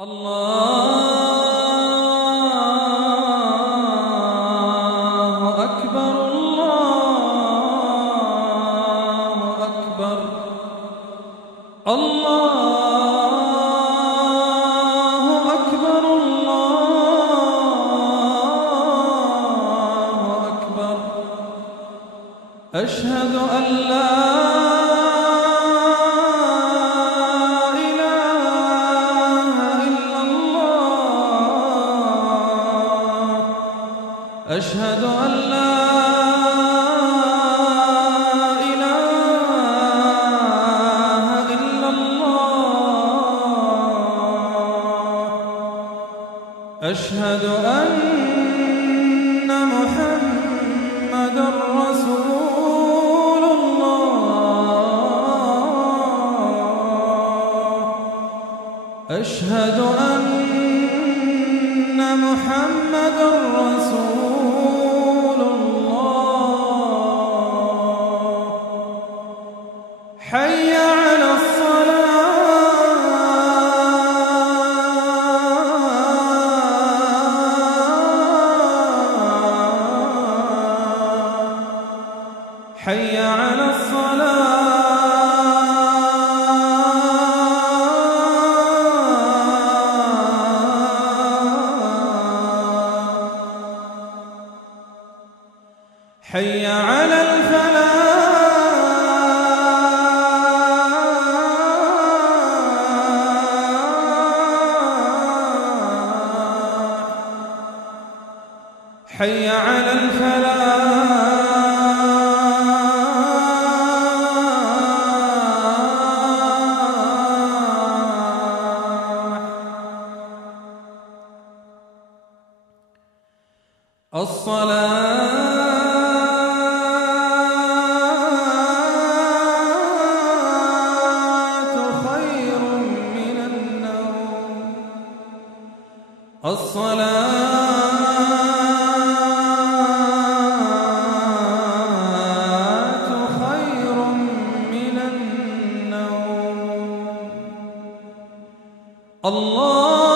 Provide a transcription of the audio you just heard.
الله أكبر الله أكبر الله أكبر الله أكبر أشهد أن لا أشهد أن لا إله إلا الله أشهد أن محمدًا رسول الله أشهد أن محمدًا رسول حي على الصلاة حي على الصلاة حي على الفلاح حي على الفلاح الصلاة خير من النوم الصلاة خير من النوم الله